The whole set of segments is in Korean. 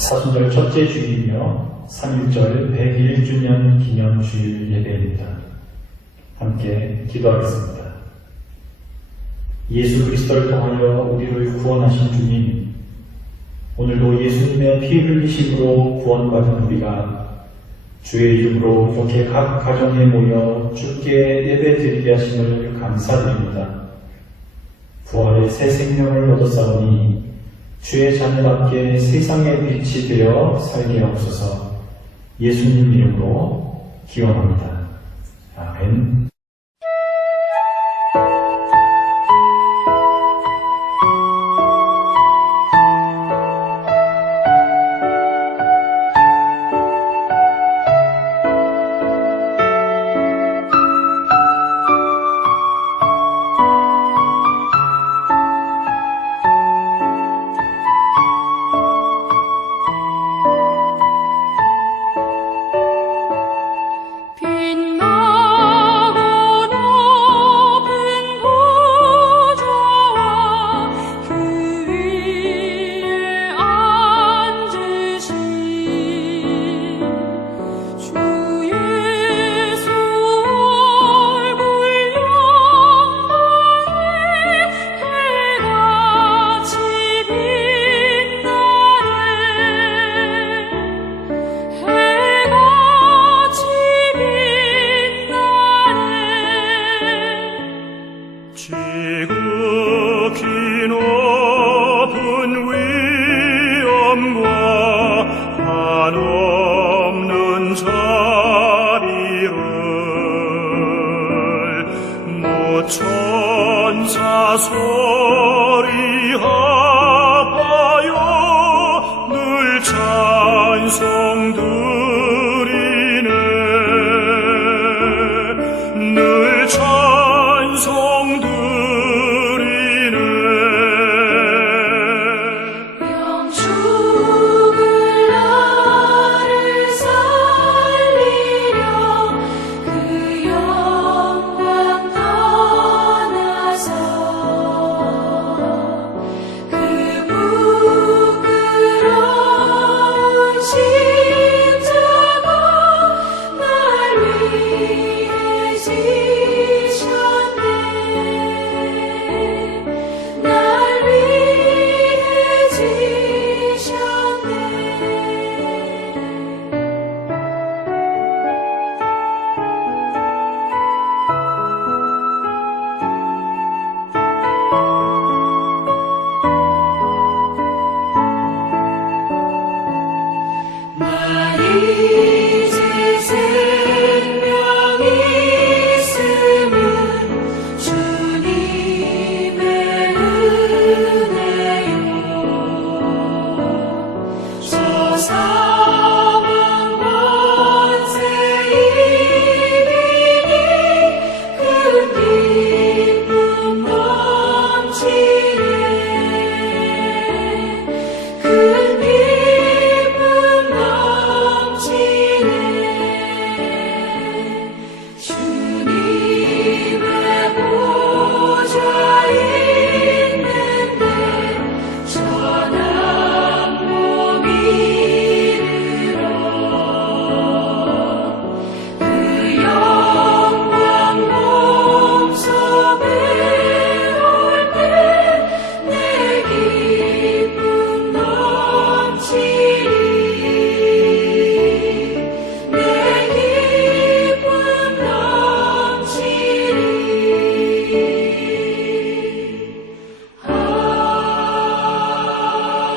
사순절 첫째 주일이며 3.1절 101주년 기념 주일 예배입니다. 함께 기도하겠습니다. 예수 그리스도를 통하여 우리를 구원하신 주님, 오늘도 예수님의 피 흘리심으로 구원받은 우리가 주의 이름으로 이렇게 각 가정에 모여 주께 예배드리게 하심을 감사드립니다. 부활의 새 생명을 얻었사오니 주의 자녀답게 세상의 빛이 되어 살게 하옵소서. 예수님 이름으로 기원합니다. 아멘. 지극히 높은 위엄과 한없는 자비를 모천사 소리 합하여 늘 찬송 드리네. 늘 찬송 드리네. 영죽을 나를 살리려 그 영광 떠나서 그 부끄러운 십자가 날 위해 지셨네. 날 위해 지셨네. 만일 제 생명이 있음은 주님의 은혜요. 저 사망 권세 이기니 큰 기쁨 넘치네. 큰 기쁨 넘치네. 주님의 보좌 있는데 전한 몸 이르러 그 영광 몸속에 올 때 내 기쁨 넘치리. 내 기쁨 넘치리.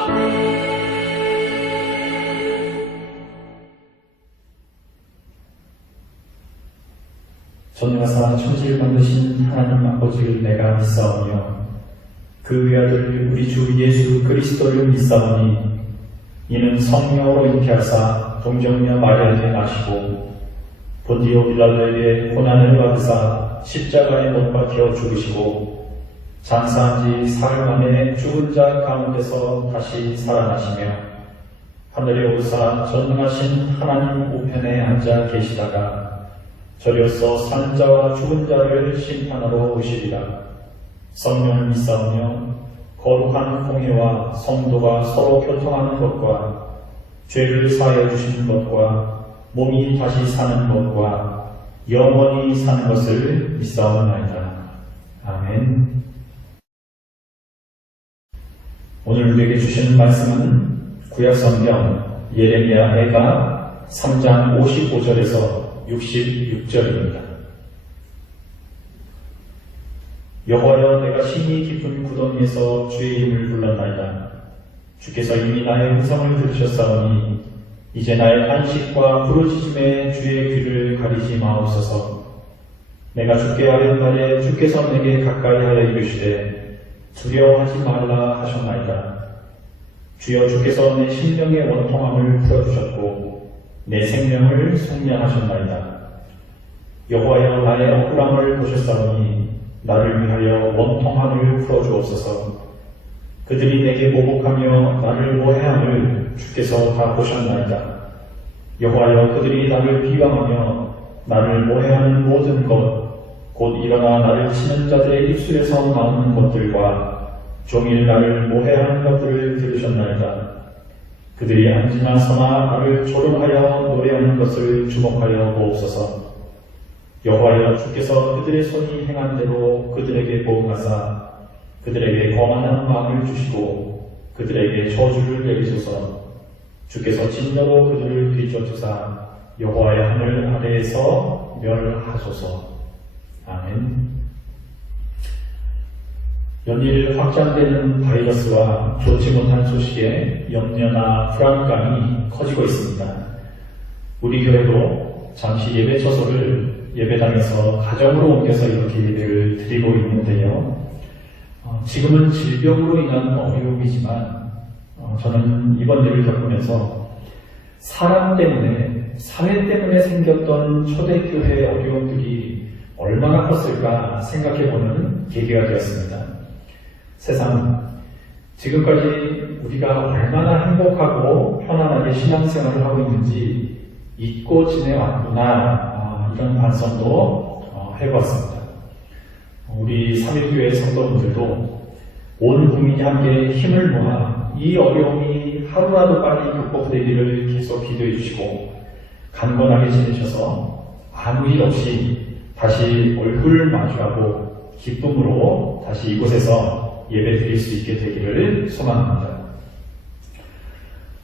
아멘. 전능하사 천지를 만드신 하나님 아버지를 내가 믿사오며 그 외아들 우리 주 예수 그리스도를 믿사오니 이는 성령으로 잉태하사 동정녀 마리아에게 나시고 본디오 빌라도에게 고난을 받으사 십자가에 못 박혀 죽으시고 장사한 지 사흘 만에 죽은 자 가운데서 다시 살아나시며 하늘에 오르사 전능하신 하나님 우편에 앉아 계시다가 저리로서 사는 자와 죽은 자를 심판하러 오시리라. 성령을 믿사오며 거룩한 공회와 성도가 서로 교통하는 것과 죄를 사하여 주시는 것과 몸이 다시 사는 것과 영원히 사는 것을 믿사옵나이다. 아멘. 오늘 우리에게 주시는 말씀은 구약성경 예레미야해가 3장 55절에서 66절입니다. 여호와여, 내가 심히 깊은 구덩이에서 주의 이름을 불렀나이다. 주께서 이미 나의 음성을 들으셨사오니 이제 나의 안식과 부르짖음에 주의 귀를 가리지 마옵소서. 내가 주께 하는 말에 주께서 내게 가까이 하여 이르시되 두려워하지 말라 하셨나이다. 주여, 주께서 내 심령의 원통함을 풀어주셨고 내 생명을 속량하셨나이다. 여호와여, 나의 억울함을 보셨사오니 나를 위하여 원통함을 풀어주옵소서. 그들이 내게 보복하며 나를 모해함을 주께서 다 보셨나이다. 여호와여, 그들이 나를 비방하며 나를 모해하는 모든 것, 곧 일어나 나를 치는 자들의 입술에서 나오는 것들과 종일 나를 모해하는 것들을 들으셨나이다. 그들이 앉으나 서나 나를 조롱하여 노래하는 것을 주목하여 보옵소서. 여호와여, 주께서 그들의 손이 행한 대로 그들에게 보응하사 그들에게 거만한 마음을 주시고 그들에게 저주를 내리소서. 주께서 진노로 그들을 뒤쫓으사 여호와의 하늘 아래에서 멸하소서. 아멘. 연일 확장되는 바이러스와 좋지 못한 소식에 염려나 불안감이 커지고 있습니다. 우리 교회도 잠시 예배 처소를 예배당에서 가정으로 옮겨서 이렇게 예배를 드리고 있는데요. 지금은 질병으로 인한 어려움이지만 저는 이번 일을 겪으면서 사람 때문에, 사회 때문에 생겼던 초대교회의 어려움들이 얼마나 컸을까 생각해보는 계기가 되었습니다. 세상, 지금까지 우리가 얼마나 행복하고 편안하게 신앙생활을 하고 있는지 잊고 지내왔구나, 이런 반성도 해보았습니다. 우리 3.1교회 성도분들도 온 국민이 함께 힘을 모아 이 어려움이 하루라도 빨리 극복되기를 계속 기도해 주시고 강건하게 지내셔서 아무 일 없이 다시 얼굴 마주하고 기쁨으로 다시 이곳에서 예배 드릴 수 있게 되기를 소망합니다.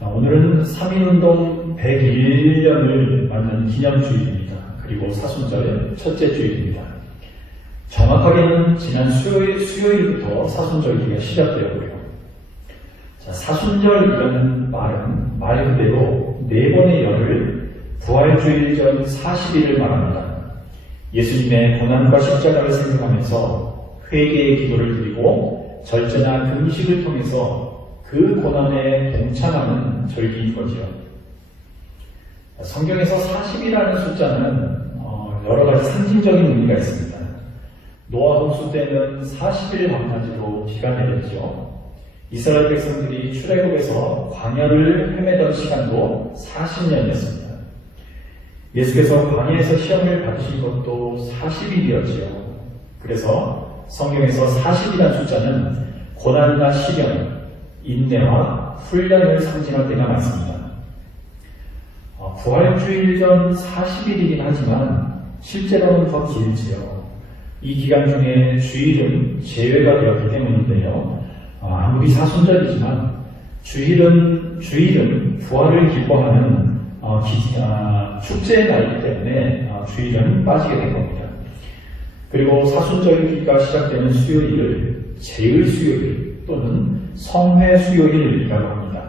오늘은 3.1운동 101년을 맞는 기념주일입니다. 그리고 사순절 첫째 주일입니다. 정확하게는 지난 수요일부터 사순절기가 시작되었고요. 사순절이라는 말은 말 그대로 4번의 열흘, 부활주일 전 40일을 말합니다. 예수님의 고난과 십자가를 생각하면서 회개의 기도를 드리고 절제나 금식을 통해서 그 고난에 동참하는 절기인 거죠. 성경에서 40이라는 숫자는 여러 가지 상징적인 의미가 있습니다. 노아 홍수 때는 40일 밤낮으로 비가 내렸죠. 이스라엘 백성들이 출애굽에서 광야를 헤매던 시간도 40년이었습니다. 예수께서 광야에서 시험을 받으신 것도 40일이었지요. 그래서 성경에서 40이라는 숫자는 고난이나 시련, 인내와 훈련을 상징할 때가 많습니다. 부활주일 전 40일이긴 하지만 실제로는 더 길지요. 이 기간 중에 주일은 제외가 되었기 때문인데요. 아무리 사순절이지만 주일은 부활을 기뻐하는 축제의 날이기 때문에 주일은 빠지게 된 겁니다. 그리고 사순절기가 시작되는 수요일을 제일수요일 또는 성회수요일이라고 합니다.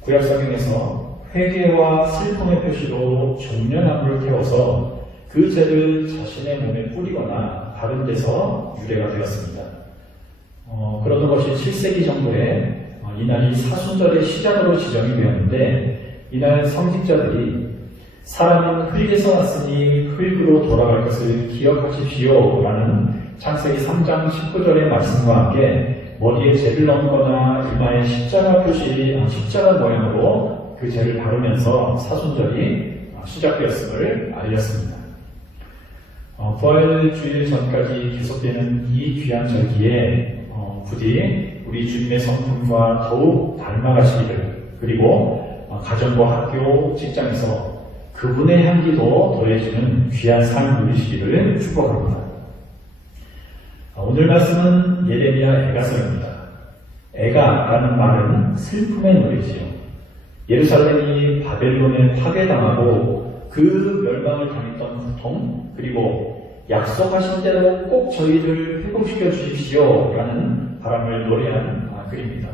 구약성경에서 회개와 슬픔의 표시로 종려나무를 태워서 그 죄를 자신의 몸에 뿌리거나 다른 데서 유래가 되었습니다. 그러던 것이 7세기 정도에 이날이 사순절의 시작으로 지정이 되었는데 이날 성직자들이 사람은 흙에서 왔으니 흙으로 돌아갈 것을 기억하십시오 라는 창세기 3장 19절의 말씀과 함께 머리에 재를 얹거나 이마에 십자가 표시, 십자가 모양으로 그 재를 바르면서 사순절이 시작되었음을 알렸습니다. 부활주일 전까지 계속되는 이 귀한 절기에 부디 우리 주님의 성품과 더욱 닮아가시기를, 그리고 가정과 학교, 직장에서 그분의 향기도 더해지는 귀한 삶 누리시기를 축복합니다. 오늘 말씀은 예레미야 애가서입니다. 애가라는 말은 슬픔의 노래지요. 예루살렘이 바벨론에 파괴당하고 그 멸망을 당했던 고통, 그리고 약속하신 대로 꼭 저희를 회복시켜 주십시오 라는 바람을 노래한 글입니다.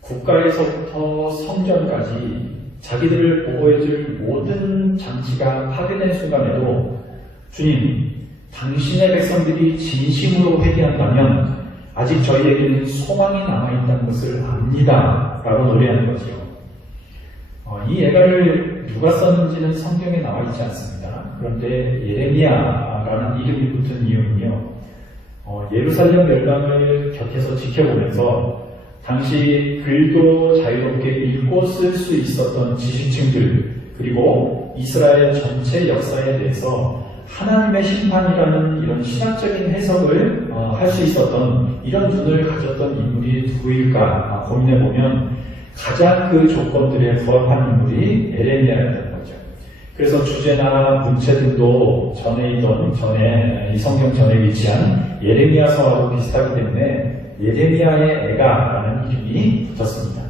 국가에서부터 성전까지 자기들을 보호해줄 모든 장치가 파괴된 순간에도 주님, 당신의 백성들이 진심으로 회개한다면 아직 저희에게는 소망이 남아있다는 것을 압니다 라고 노래하는 거지요. 이 애가를 누가 썼는지는 성경에 나와 있지 않습니다. 그런데 예레미야라는 이름이 붙은 이유는요, 예루살렘 멸망을 곁에서 지켜보면서 당시 글도 자유롭게 읽고 쓸 수 있었던 지식층들, 그리고 이스라엘 전체 역사에 대해서 하나님의 심판이라는 이런 신학적인 해석을 할 수 있었던 이런 눈을 가졌던 인물이 누구일까 고민해보면 가장 그 조건들에 부합한 인물이 예레미야였던 거죠. 그래서 주제나 문체 등도 전에 이 성경 전에 위치한 예레미야서하고 비슷하기 때문에 예레미야의 애가라는 이름이 붙었습니다.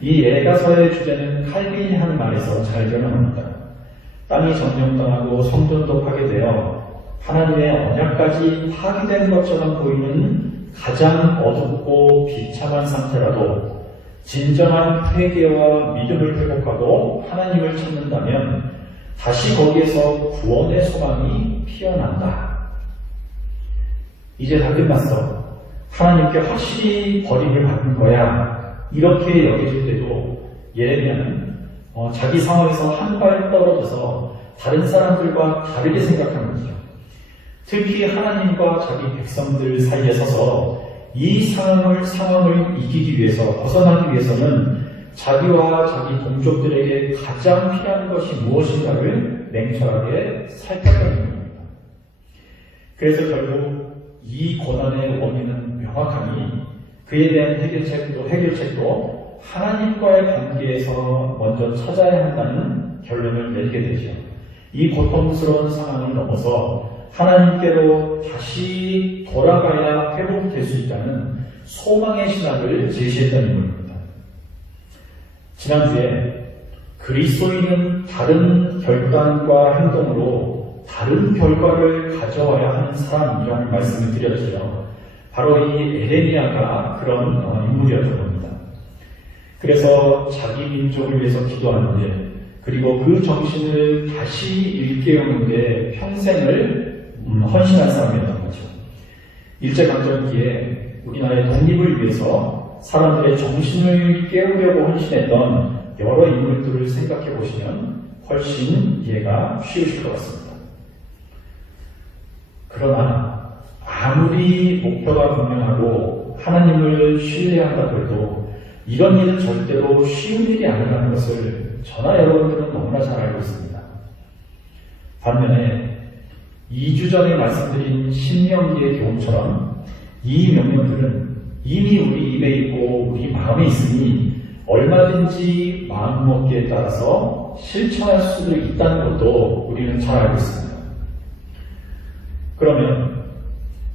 이 애가서의 주제는 칼빈이 하는 말에서 잘 드러납니다. 땅이 점령당하고 성전도 파괴되어 하나님의 언약까지 파괴된 것처럼 보이는 가장 어둡고 비참한 상태라도 진정한 회개와 믿음을 회복하고 하나님을 찾는다면 다시 거기에서 구원의 소망이 피어난다. 이제 다 끝났어. 하나님께 확실히 버림을 받은 거야. 이렇게 여겨질 때도 예레미야는 자기 상황에서 한 발 떨어져서 다른 사람들과 다르게 생각하는 거죠. 특히 하나님과 자기 백성들 사이에 서서 이 상황을 이기기 위해서, 벗어나기 위해서는 자기와 자기 동족들에게 가장 필요한 것이 무엇인가를 냉철하게 살펴보는 겁니다. 그래서 결국 이 고난의 원인은 명확하니 그에 대한 해결책도 하나님과의 관계에서 먼저 찾아야 한다는 결론을 내리게 되죠. 이 고통스러운 상황을 넘어서 하나님께로 다시 돌아가야 회복될 수 있다는 소망의 신학을 제시했던 인물입니다. 지난주에 그리스도인은 다른 결단과 행동으로 다른 결과를 가져와야 하는 사람이라는 말씀을 드렸죠. 바로 이 에레미야가 그런 인물이었던 겁니다. 그래서 자기 민족을 위해서 기도하는데, 그리고 그 정신을 다시 일깨우는데 평생을 헌신한 사람이었던 거죠. 일제강점기에 우리나라의 독립을 위해서 사람들의 정신을 깨우려고 헌신했던 여러 인물들을 생각해 보시면 훨씬 이해가 쉬우실 것 같습니다. 그러나 아무리 목표가 분명하고 하나님을 신뢰한다고 해도 이런 일은 절대로 쉬운 일이 아니라는 것을 저나 여러분들은 너무나 잘 알고 있습니다. 반면에 2주 전에 말씀드린 신명기의 교훈처럼 이 명령들은 이미 우리 입에 있고 우리 마음에 있으니 얼마든지 마음먹기에 따라서 실천할 수도 있다는 것도 우리는 잘 알고 있습니다. 그러면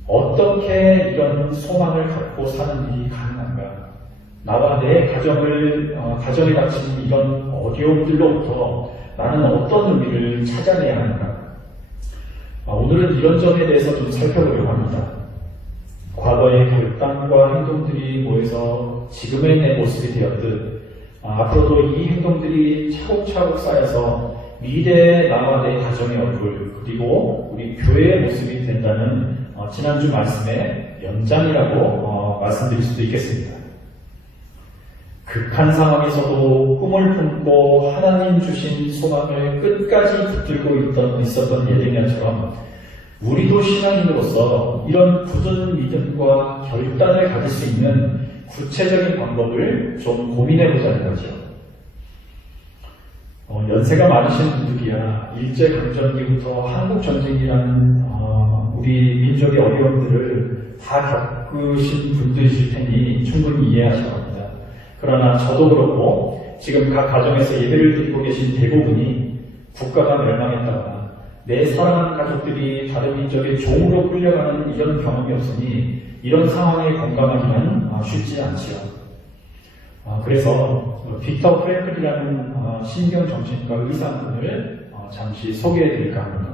어떻게 이런 소망을 갖고 사는 일이 가능한가? 나와 내 가정에 닥친 이런 어려움들로부터 나는 어떤 의미를 찾아내야 하는가? 오늘은 이런 점에 대해서 좀 살펴보려고 합니다. 과거의 결단과 행동들이 모여서 지금의 내 모습이 되었듯 앞으로도 이 행동들이 차곡차곡 쌓여서 미래의 나와 내 가정의 얼굴, 그리고 우리 교회의 모습이 된다는 지난주 말씀의 연장이라고 말씀드릴 수도 있겠습니다. 극한 상황에서도 꿈을 품고 하나님 주신 소망을 끝까지 붙들고 있었던 예레미야처럼 우리도 신앙인으로서 이런 굳은 믿음과 결단을 가질 수 있는 구체적인 방법을 좀 고민해보자는 거죠. 연세가 많으신 분들이야 일제강점기부터 한국전쟁이라는 우리 민족의 어려움들을 다 겪으신 분들이실 테니 충분히 이해하실 겁니다. 그러나 저도 그렇고 지금 각 가정에서 예배를 드리고 계신 대부분이 국가가 멸망했다거나 내 사랑하는 가족들이 다른 민족의 종으로 끌려가는 이런 경험이 없으니 이런 상황에 공감하기는 쉽지 않지요. 그래서 빅터 프랭클이라는 신경정신과 의사 한 분을 잠시 소개해 드릴까 합니다.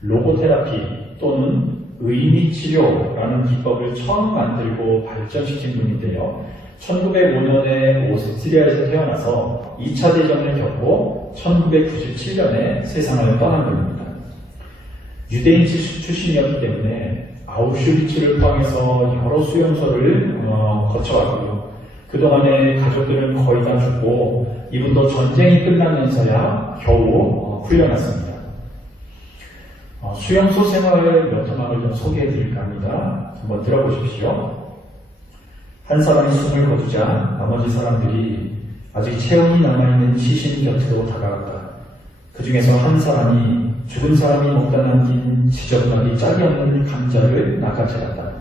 로고테라피 또는 의미치료라는 기법을 처음 만들고 발전시킨 분인데요. 1905년에 오스트리아에서 태어나서 2차 대전을 겪고 1997년에 세상을 떠난 분입니다. 유대인 출신이었기 때문에 아우슈비츠를 포함해서 여러 수용소를 거쳐왔고요. 그동안에 가족들은 거의 다 죽고 이분도 전쟁이 끝나면서야 겨우 풀려났습니다. 수용소 생활을 몇 토막을 좀 소개해 드릴까 합니다. 한번 들어보십시오. 한 사람이 숨을 거두자 나머지 사람들이 아직 체온이 남아있는 시신 곁으로 다가갔다. 그 중에서 한 사람이 죽은 사람이 먹다 남긴 지저분하기 짝이 없는 감자를 낚아채갔다.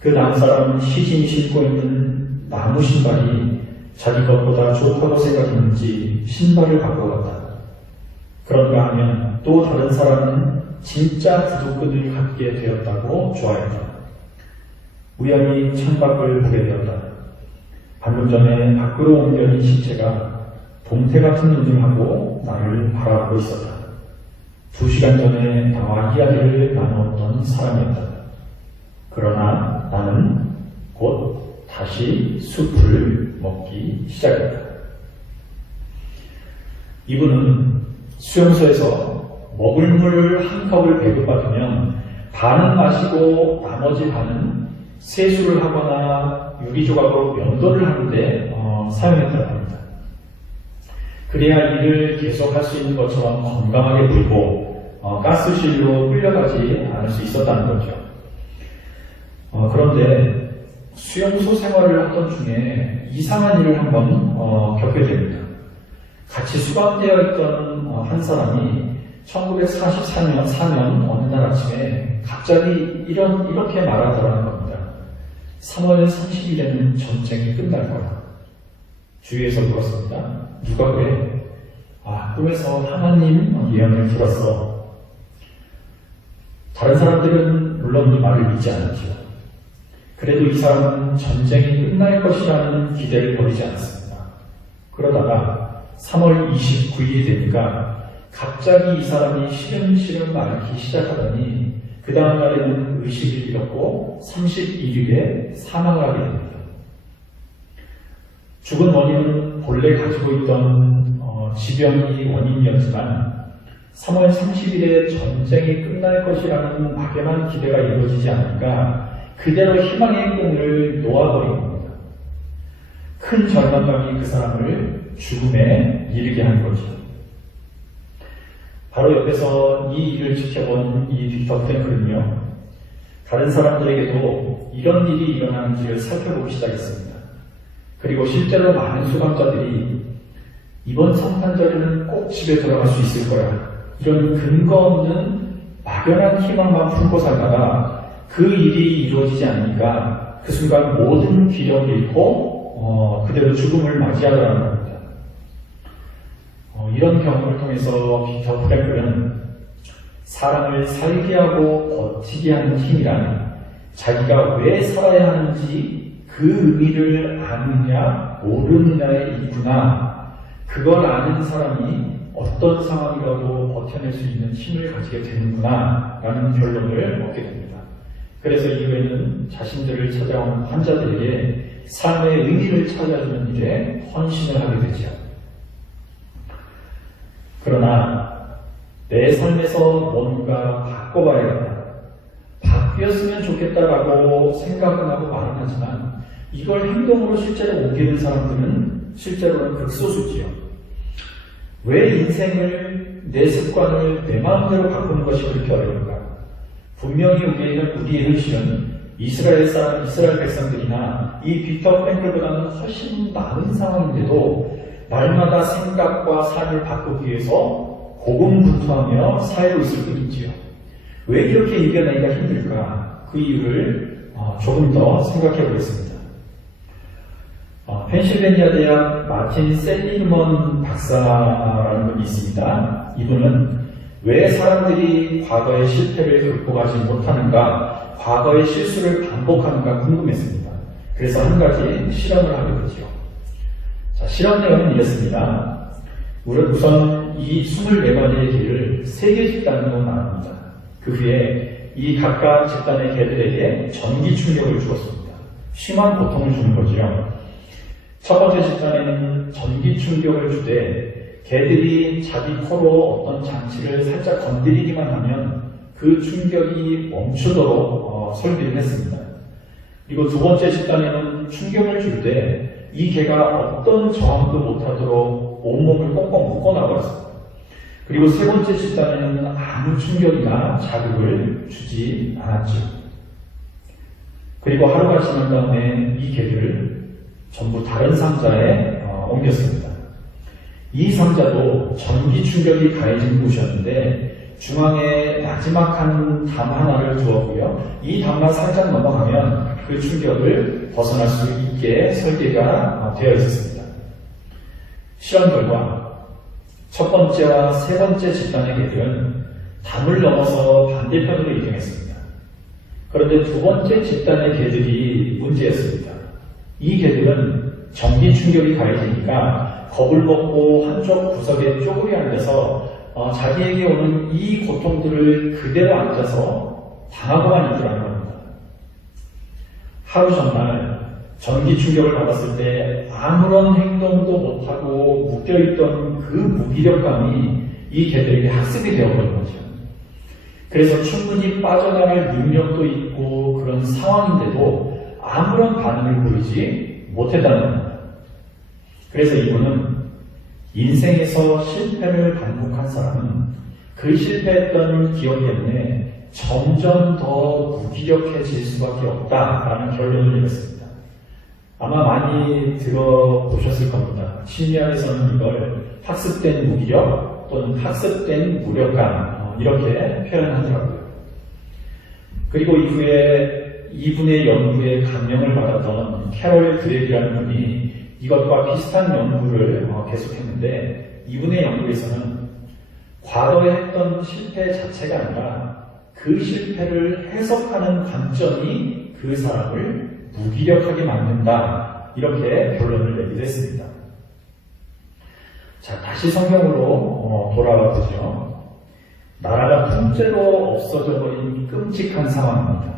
그 남은 사람은 시신이 신고 있는 나무 신발이 자기 것보다 좋다고 생각했는지 신발을 바꿔갔다. 그런가 하면 또 다른 사람은 진짜 구두끈을 갖게 되었다고 좋아했다. 우연히 창밖을 보게 되었다. 방금 전에 밖으로 옮겨진 시체가 동태 같은 눈을 하고 나를 바라보고 있었다. 2시간 전에 나와 이야기를 나누었던 사람이었다. 그러나 나는 곧 다시 숲을 먹기 시작했다. 이분은 수용소에서 먹을 물 한 컵을 배급받으면 반은 마시고 나머지 반은 세수를 하거나 유리조각으로 면도를 하는데 사용했다고 합니다. 그래야 일을 계속할 수 있는 것처럼 건강하게 보이고 가스실로 끌려가지 않을 수 있었다는 거죠. 그런데 수용소 생활을 하던 중에 이상한 일을 한번 겪게 됩니다. 같이 수감되어 있던 한 사람이 1944년 어느 날 아침에 갑자기 이렇게 말하더라는 겁니다. 3월 30일에는 전쟁이 끝날 거야. 주위에서 물었습니다. 누가 그래? 꿈에서 하나님 예언을 들었어. 다른 사람들은 물론 이 말을 믿지 않았죠. 그래도 이 사람은 전쟁이 끝날 것이라는 기대를 버리지 않았습니다. 그러다가 3월 29일이 되니까 갑자기 이 사람이 시름시름 앓기 시작하더니 그 다음 날에는 의식을 잃었고 31일에 사망을 하게 됩니다. 죽은 원인은 본래 가지고 있던 지병이 원인이었지만 3월 30일에 전쟁이 끝날 것이라는 막연한 기대가 이루어지지 않으니까 그대로 희망의 꿈을 놓아버린 겁니다. 큰 절망감이 그 사람을 죽음에 이르게 한 거죠. 바로 옆에서 이 일을 지켜본 이 빅터 프랭클은요, 다른 사람들에게도 이런 일이 일어나는지를 살펴보기 시작했습니다. 그리고 실제로 많은 수감자들이 이번 성탄절에는 꼭 집에 들어갈 수 있을 거야, 이런 근거 없는 막연한 희망만 품고 살다가 그 일이 이루어지지 않으니까 그 순간 모든 기력을 잃고 그대로 죽음을 맞이하더라는 겁니다. 이런 경험을 통해서 빅터 프랭클은 사람을 살게 하고 버티게 하는 힘이란 자기가 왜 살아야 하는지 그 의미를 아느냐 모르느냐에 있구나, 그걸 아는 사람이 어떤 상황이라도 버텨낼 수 있는 힘을 가지게 되는구나 라는 결론을 얻게 됩니다. 그래서 이후에는 자신들을 찾아온 환자들에게 삶의 의미를 찾아주는 일에 헌신을 하게 되죠. 그러나 내 삶에서 뭔가 바꿔봐야겠다, 바뀌었으면 좋겠다라고 생각은 하고 말은 하지만 이걸 행동으로 실제로 옮기는 사람들은 실제로는 극소수지요. 왜 인생을, 내 습관을 내 마음대로 바꾸는 것이 그렇게 어려운가? 분명히 우리의 현실은 이스라엘 백성들이나 이 빅터 프랭클보다는 훨씬 나은 상황인데도 날마다 생각과 삶을 바꾸기 위해서 고군분투하며 살고 있을 뿐이지요. 왜 이렇게 이겨내기가 힘들까? 그 이유를 조금 더 생각해 보겠습니다. 펜실베니아 대학 마틴 셀리먼 박사라는 분이 있습니다. 이분은 왜 사람들이 과거의 실패를 극복하지 못하는가, 과거의 실수를 반복하는가 궁금했습니다. 그래서 한 가지 실험을 하게 되죠. 자, 실험 내용은 이렇습니다. 우선 이 24마리의 개를 3개 집단으로 나눕니다. 그 후에 이 각각 집단의 개들에게 전기 충격을 주었습니다. 심한 고통을 주는 거죠. 첫 번째 집단에는 전기 충격을 주되 개들이 자기 코로 어떤 장치를 살짝 건드리기만 하면 그 충격이 멈추도록 설계를 했습니다. 그리고 두 번째 집단에는 충격을 줄 때 이 개가 어떤 저항도 못하도록 온몸을 꽁꽁 묶어놔버렸습니다. 그리고 세 번째 집단에는 아무 충격이나 자극을 주지 않았죠. 그리고 하루가 지난 다음에 이 개들을 전부 다른 상자에 옮겼습니다. 이 상자도 전기 충격이 가해진 곳이었는데 중앙에 마지막 한 담 하나를 두었고요. 이 담만 살짝 넘어가면 그 충격을 벗어날 수 있게 설계가 되어 있었습니다. 실험 결과 첫 번째와 세 번째 집단의 개들은 담을 넘어서 반대편으로 이동했습니다. 그런데 두 번째 집단의 개들이 문제였습니다. 이 개들은 전기 충격이 가해지니까 겁을 먹고 한쪽 구석에 쪼그려 앉아서 자기에게 오는 이 고통들을 그대로 앉아서 당하고만 있더라는 겁니다. 하루 전날 전기 충격을 받았을 때 아무런 행동도 못하고 묶여있던 그 무기력감이 이 개들에게 학습이 되어버린 거죠. 그래서 충분히 빠져나갈 능력도 있고 그런 상황인데도 아무런 반응을 보이지 못했다는 겁니다. 그래서 이분은 인생에서 실패를 반복한 사람은 그 실패했던 기억 때문에 점점 더 무기력해질 수밖에 없다라는 결론을 내렸습니다. 아마 많이 들어보셨을 겁니다. 심리학에서는 이걸 학습된 무기력 또는 학습된 무력감 이렇게 표현하더라고요. 그리고 이후에 이분의 연구에 감명을 받았던 캐롤 드렉이라는 분이 이것과 비슷한 연구를 계속했는데 이분의 연구에서는 과거에 했던 실패 자체가 아니라 그 실패를 해석하는 관점이 그 사람을 무기력하게 만든다 이렇게 결론을 내기도 했습니다. 자, 다시 성경으로 돌아와 보죠. 나라가 통째로 없어져 버린 끔찍한 상황입니다.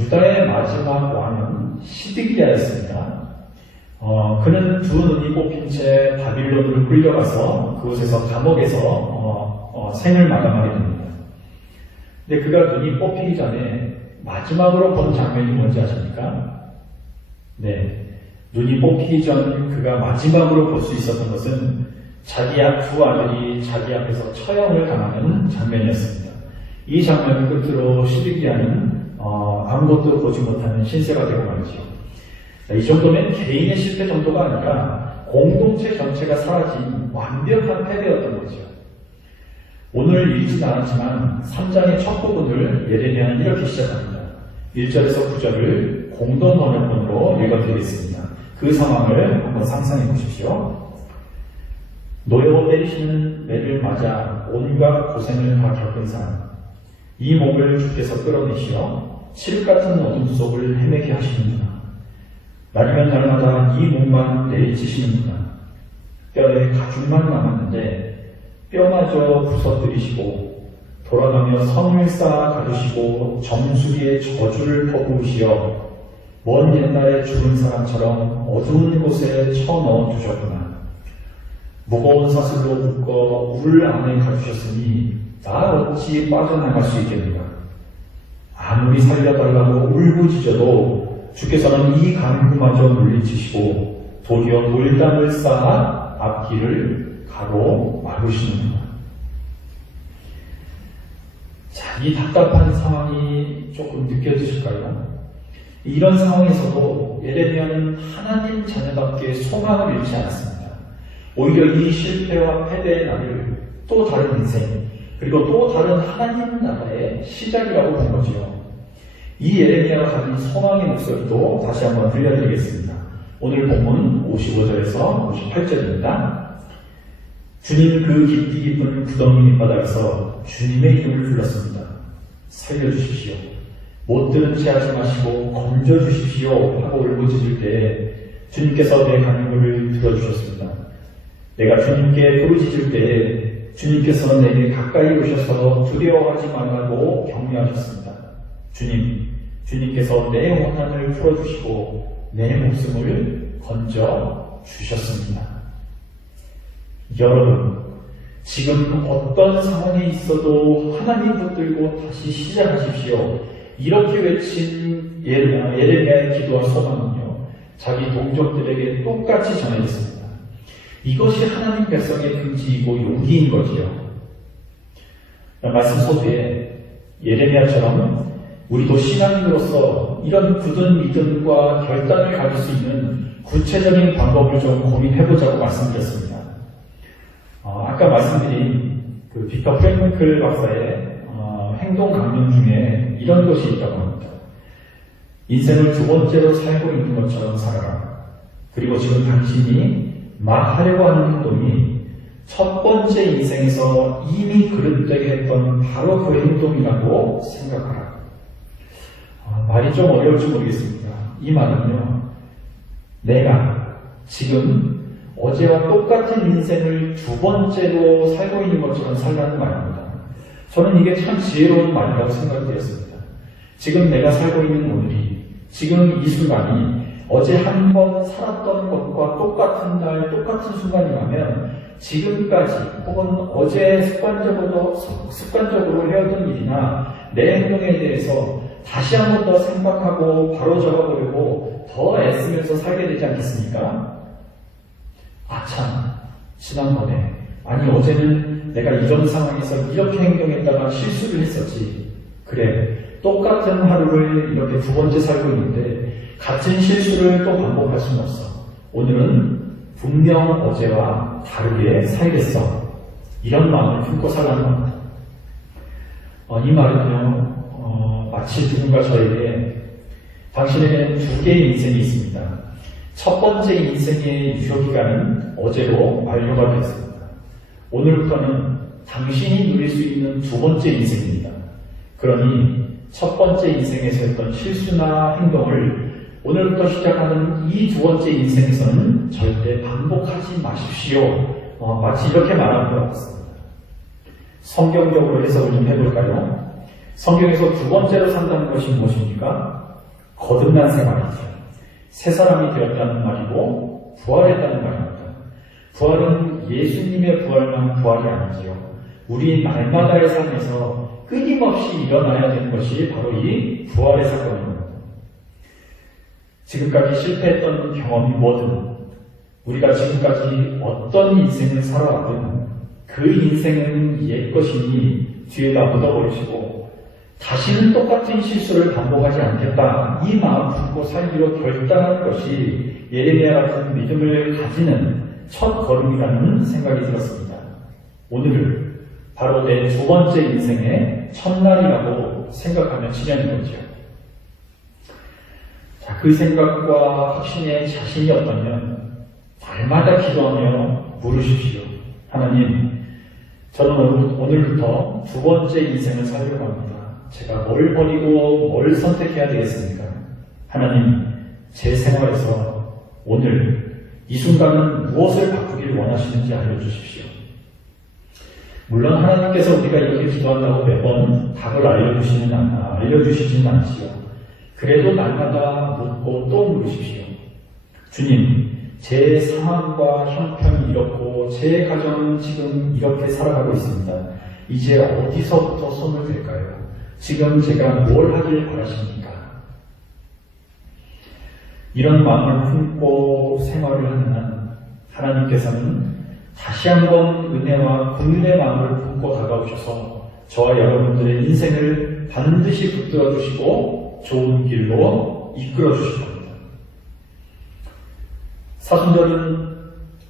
유다의 마지막 왕은 시드기야였습니다. 그는 두 눈이 뽑힌 채 바빌론으로 끌려가서 그곳에서 감옥에서 생을 마감하게 됩니다. 근데 그가 눈이 뽑히기 전에 마지막으로 본 장면이 뭔지 아십니까? 네, 눈이 뽑히기 전 그가 마지막으로 볼 수 있었던 것은 자기 두 아들이 자기 앞에서 처형을 당하는 장면이었습니다. 이 장면을 끝으로 시드기야는 아무것도 보지 못하는 신세가 되고 말이죠. 이 정도면 개인의 실패 정도가 아니라 공동체 전체가 사라진 완벽한 패배였던 거죠. 오늘 읽진 않았지만 3장의 첫 부분을 예레미야는 이렇게 시작합니다. 1절에서 9절을 공동 번역본으로 읽어드리겠습니다. 그 상황을 한번 상상해 보십시오. 노여 때리시는 매를 맞아 온갖 고생을 다 겪은 사람, 이 몸을 주께서 끌어내시어 칠흑 같은 어둠 속을 헤매게 하시는구나. 날이면 날마다 이 몸만 내리치시는구나. 뼈에 가죽만 남았는데 뼈마저 부서뜨리시고 돌아가며 선을 쌓아 가두시고 정수리에 저주를 퍼부으시어 먼 옛날에 죽은 사람처럼 어두운 곳에 쳐넣어 두셨구나. 무거운 사슬로 묶어 울 안에 가두셨으니 나 어찌 빠져나갈 수 있겠는가. 아무리 살려달라고 울부짖어도 주께서는 이 간구마저 물리치시고 도리어 돌담을 쌓아 앞길을 가로 막으시는구나. 자, 이 답답한 상황이 조금 느껴지실까요? 이런 상황에서도 예레미야는 하나님 자녀답게 소망을 잃지 않았습니다. 오히려 이 실패와 패배의 날을 또 다른 인생, 그리고 또 다른 하나님 나라의 시작이라고 본 거죠. 이 예레미야가 가진 소망의 목소리도 다시 한번 들려드리겠습니다. 오늘 본문 55절에서 58절입니다. 주님 그 깊이 깊은 구덩이 밑바닥에서 주님의 이름을 불렀습니다. 살려주십시오. 못 들은 채 하지 마시고 건져주십시오 하고 울부짖을 때에 주님께서 내 간구를 들어주셨습니다. 내가 주님께 부르짖을 때에 주님께서 내게 가까이 오셔서 두려워하지 말라고 격려하셨습니다. 주님께서 내 원한을 풀어주시고 내 목숨을 건져주셨습니다. 여러분, 지금 어떤 상황에 있어도 하나님 붙들고 다시 시작하십시오. 이렇게 외친 예레미야의 기도와 소망은요, 자기 동족들에게 똑같이 전해졌습니다. 이것이 하나님 백성의 긍지이고 용기인 거지요. 말씀 속에 예레미야처럼 우리도 신앙인으로서 이런 굳은 믿음과 결단을 가질 수 있는 구체적인 방법을 좀 고민해보자고 말씀드렸습니다. 아까 말씀드린 그 빅터 프랭클 박사의 행동 강령 중에 이런 것이 있다고 합니다. 인생을 두 번째로 살고 있는 것처럼 살아라. 그리고 지금 당신이 막 하려고 하는 행동이 첫 번째 인생에서 이미 그릇되게 했던 바로 그 행동이라고 생각하라. 말이 좀 어려울지 모르겠습니다. 이 말은요, 내가 지금 어제와 똑같은 인생을 두 번째로 살고 있는 것처럼 살라는 말입니다. 저는 이게 참 지혜로운 말이라고 생각이 되었습니다. 지금 내가 살고 있는 오늘이, 지금 이 순간이 어제 한 번 살았던 것과 똑같은 날, 똑같은 순간이라면 지금까지 혹은 어제 습관적으로 해오던 일이나 내 행동에 대해서 다시 한 번 더 생각하고 바로 적어보려고 더 애쓰면서 살게 되지 않겠습니까? 아참, 지난번에, 아니 어제는 내가 이런 상황에서 이렇게 행동했다가 실수를 했었지. 그래, 똑같은 하루를 이렇게 두 번째 살고 있는데 같은 실수를 또 반복할 수는 없어. 오늘은 분명 어제와 다르게 살겠어. 이런 마음을 품고 살라는 겁니다. 이 말은요, 마치 누군가 저에게 당신에게는 두 개의 인생이 있습니다. 첫 번째 인생의 유효기간은 어제로 만료가 되었습니다. 오늘부터는 당신이 누릴 수 있는 두 번째 인생입니다. 그러니 첫 번째 인생에서 했던 실수나 행동을 오늘부터 시작하는 이 두 번째 인생에서는 절대 반복하지 마십시오. 마치 이렇게 말하는 것 같습니다. 성경적으로 해석을 좀 해볼까요? 성경에서 두 번째로 산다는 것이 무엇입니까? 거듭난 생활이죠. 새 사람이 되었다는 말이고 부활했다는 말입니다. 부활은 예수님의 부활만 부활이 아니지요. 우리 날마다의 삶에서 끊임없이 일어나야 되는 것이 바로 이 부활의 사건입니다. 지금까지 실패했던 경험이 뭐든, 우리가 지금까지 어떤 인생을 살아왔든 그 인생은 옛 것이니 뒤에다 묻어버리시고 다시는 똑같은 실수를 반복하지 않겠다, 이 마음 품고 살기로 결단한 것이 예레미야 같은 믿음을 가지는 첫 걸음이라는 생각이 들었습니다. 오늘을 바로 내 두 번째 인생의 첫날이라고 생각하면 지냐는 거죠. 자, 그 생각과 확신에 자신이 없다면 날마다 기도하며 물으십시오. 하나님, 저는 오늘부터 두 번째 인생을 살려고 합니다. 제가 뭘 버리고 뭘 선택해야 되겠습니까? 하나님, 제 생활에서 오늘 이 순간은 무엇을 바꾸길 원하시는지 알려주십시오. 물론 하나님께서 우리가 이렇게 기도한다고 매번 답을 알려주시지는 않지요. 그래도 날마다 묻고 또 물으십시오. 주님, 제 상황과 형편이 이렇고 제 가정은 지금 이렇게 살아가고 있습니다. 이제 어디서부터 손을 댈까요? 지금 제가 뭘 하길 바라십니까? 이런 마음을 품고 생활을 하는 한 하나님께서는 다시 한번 은혜와 국민의 마음을 품고 다가오셔서 저와 여러분들의 인생을 반드시 붙들어 주시고 좋은 길로 이끌어 주실 겁니다. 사순절은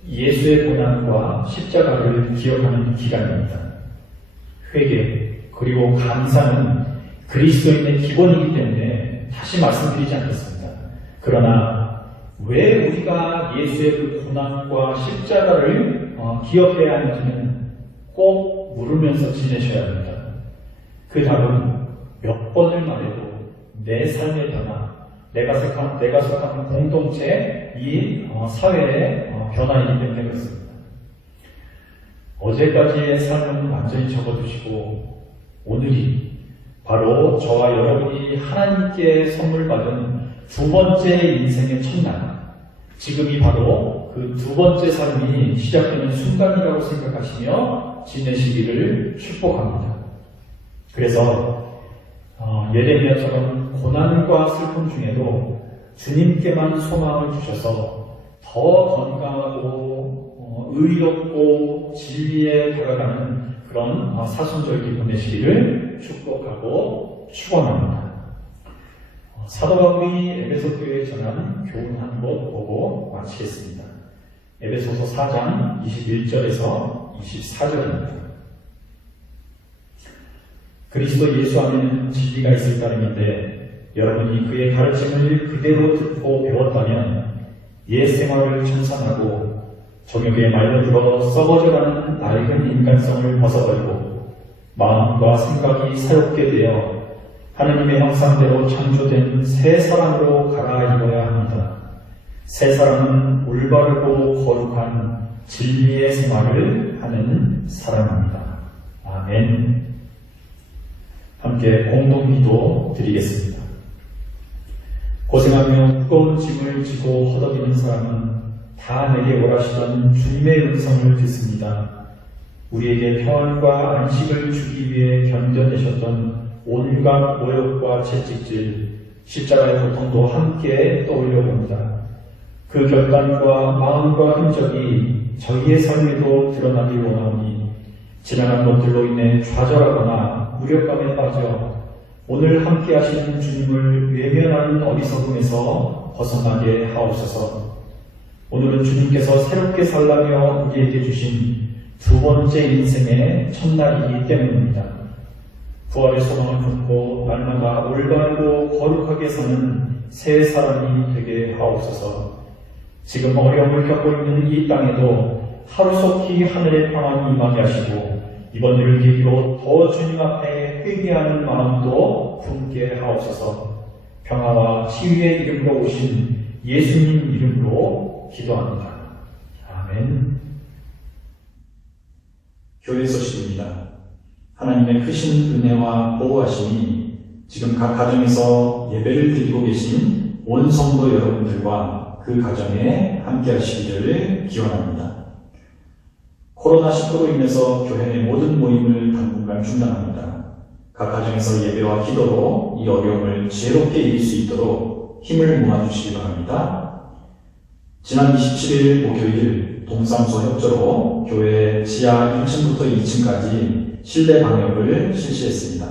예수의 고난과 십자가를 기억하는 기간입니다. 회개 그리고 감사는 그리스도인의 기본이기 때문에 다시 말씀드리지 않겠습니다. 그러나 왜 우리가 예수의 그 고난과 십자가를 기억해야 하는지는 꼭 물으면서 지내셔야 합니다. 그 답은 몇 번을 말해도 내 삶의 변화, 내가 속한 공동체, 이 사회의 변화이기 때문에 그렇습니다. 어제까지의 삶은 완전히 접어두시고 오늘이 바로 저와 여러분이 하나님께 선물 받은 두 번째 인생의 첫날, 지금이 바로 그 두 번째 삶이 시작되는 순간이라고 생각하시며 지내시기를 축복합니다. 그래서 예레미야처럼 고난과 슬픔 중에도 주님께만 소망을 주셔서 더 건강하고 의롭고 진리에 다가가는 그런 사순절기 보내시기를 축복하고 축원합니다. 사도 바울이 에베소 교회에 전한 교훈 한 것 보고 마치겠습니다. 에베소서 4장 21절에서 24절입니다. 그리스도 예수 안에는 진리가 있을 따름인데 여러분이 그의 가르침을 그대로 듣고 배웠다면 옛 생활을 청산하고 정욕의 말로 들어 썩어져가는 낡은 인간성을 벗어버리고 마음과 생각이 새롭게 되어 하느님의 형상대로 창조된 새 사람으로 갈아입어야 합니다. 새 사람은 올바르고 거룩한 진리의 생활을 하는 사람입니다. 아멘. 함께 공동기도 드리겠습니다. 고생하며 무거운 짐을 지고 허덕이는 사람은 다 내게 오라시던 주님의 음성을 듣습니다. 우리에게 평안과 안식을 주기 위해 견뎌내셨던 온갖 모욕과 채찍질, 십자가의 고통도 함께 떠올려 봅니다. 그 결단과 마음과 흔적이 저희의 삶에도 드러나길 원하오니 지나간 것들로 인해 좌절하거나 무력감에 빠져 오늘 함께 하시는 주님을 외면하는 어리석음에서 벗어나게 하옵소서. 오늘은 주님께서 새롭게 살라며 우리에게 주신 두 번째 인생의 첫날이기 때문입니다. 부활의 소망을 품고 날마다 올바르고 거룩하게 사는 새 사람이 되게 하옵소서. 지금 어려움을 겪고 있는 이 땅에도 하루속히 하늘의 평안이 임하게 하시고 이번 일을 계기로 더 주님 앞에 회개하는 마음도 품게 하옵소서. 평화와 치유의 이름으로 오신 예수님 이름으로 기도합니다. 아멘. 교회 소식입니다. 하나님의 크신 은혜와 보호하심이 지금 각 가정에서 예배를 드리고 계신 온 성도 여러분들과 그 가정에 함께 하시기를 기원합니다. 코로나19로 인해서 교회 내 모든 모임을 당분간 중단합니다. 각 가정에서 예배와 기도로 이 어려움을 지혜롭게 이길 수 있도록 힘을 모아주시기 바랍니다. 지난 27일 목요일 동사무소 협조로 교회 지하 1층부터 2층까지 실내 방역을 실시했습니다.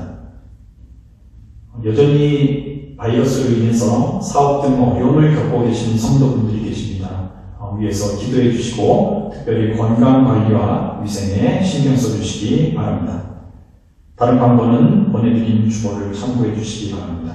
여전히 바이러스로 인해서 사업 등 어려움을 겪고 계신 성도분들이 계십니다. 위에서 기도해 주시고 특별히 건강관리와 위생에 신경 써주시기 바랍니다. 다른 광고는 보내드린 주보를 참고해 주시기 바랍니다.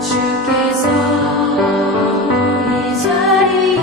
주께서 이 자리에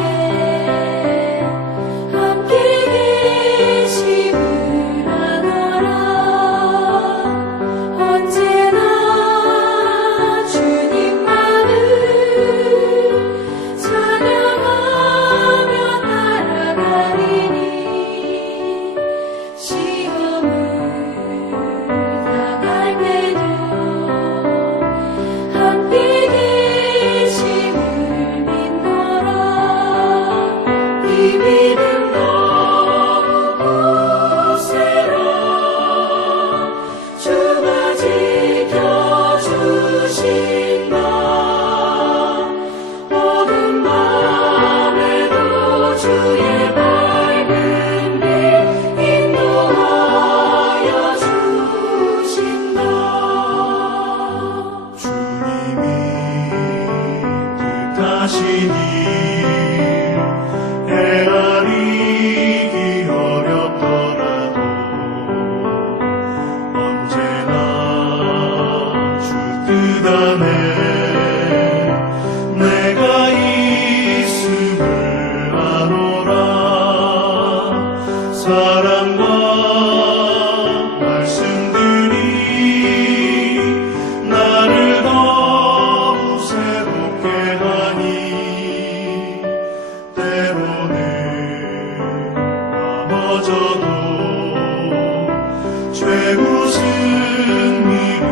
죄우 승리를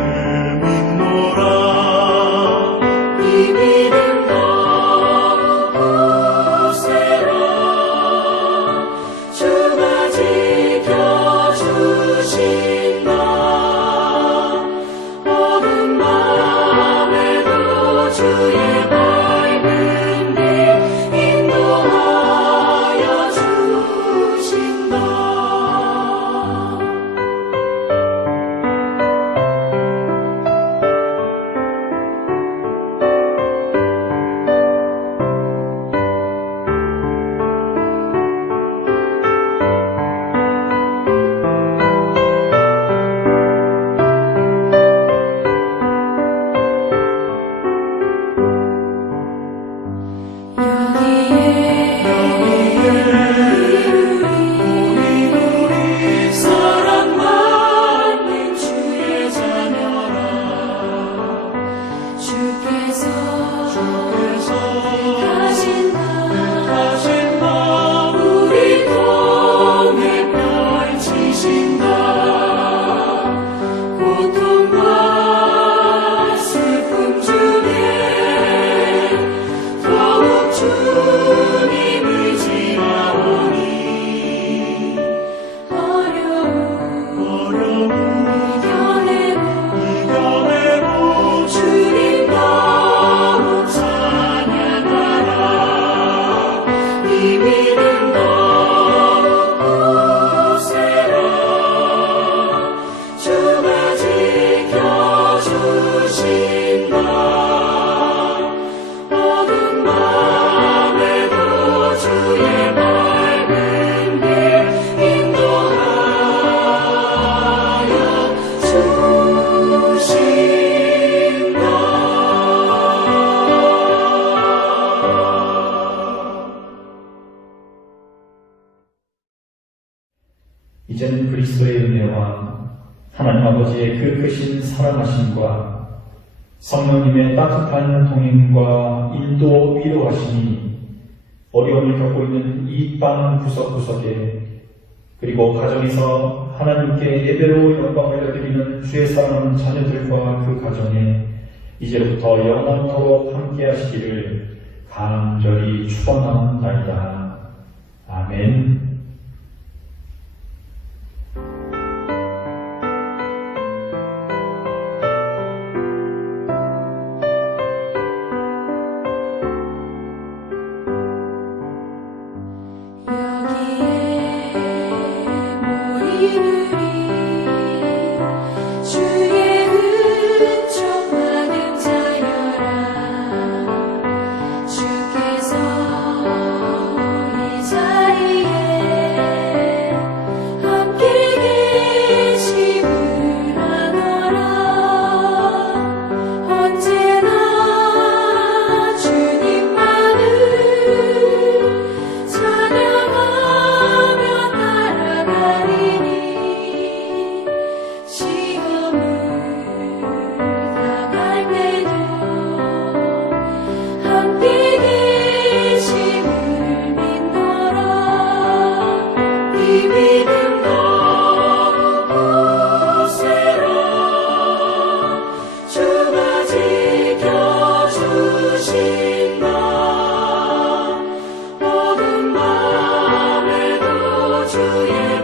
믿노라. 이 믿음 너무 세라. 주가 지켜주신다. 어두운 밤에도 주의 밝은 길 인도하여 주신다. 우리 사랑받는 주의 자녀라. 주께서 가신다. 우리 통해 펼치신다. 고통과 슬픔 중에 더욱 주님 의지하오니 어려움 이겨내고 주님 더욱 찬양하라. 이 믿음 너무 세라. 주가 지켜주신다. 어두운 밤에도 주의 밝은 길 인도하여 주신다. 이제는 그리스도의 은혜와 하나님 아버지의 그 크신 사랑하심과 성령님의 따뜻한 동행과 인도 위로하심이 어려움을 겪고 있는 이 땅 구석구석에 그리고 가정에서 하나님께 예배로 영광을 드리는 주의 사랑하는 자녀들과 그 가정에 이제부터 영원토록 함께 하시기를 간절히 축원하옵나이다. 아멘. 주의 은총 받은 자여라. 주께서 이 자리에 함께 계심을 아노라. 언제나 주님만을 찬양하며 따라가리니. 시험을 당할 때도 함께 계심을 믿노라. 이 믿음 너무 세라. 주가 지켜주신다. 어두운 밤에도 주의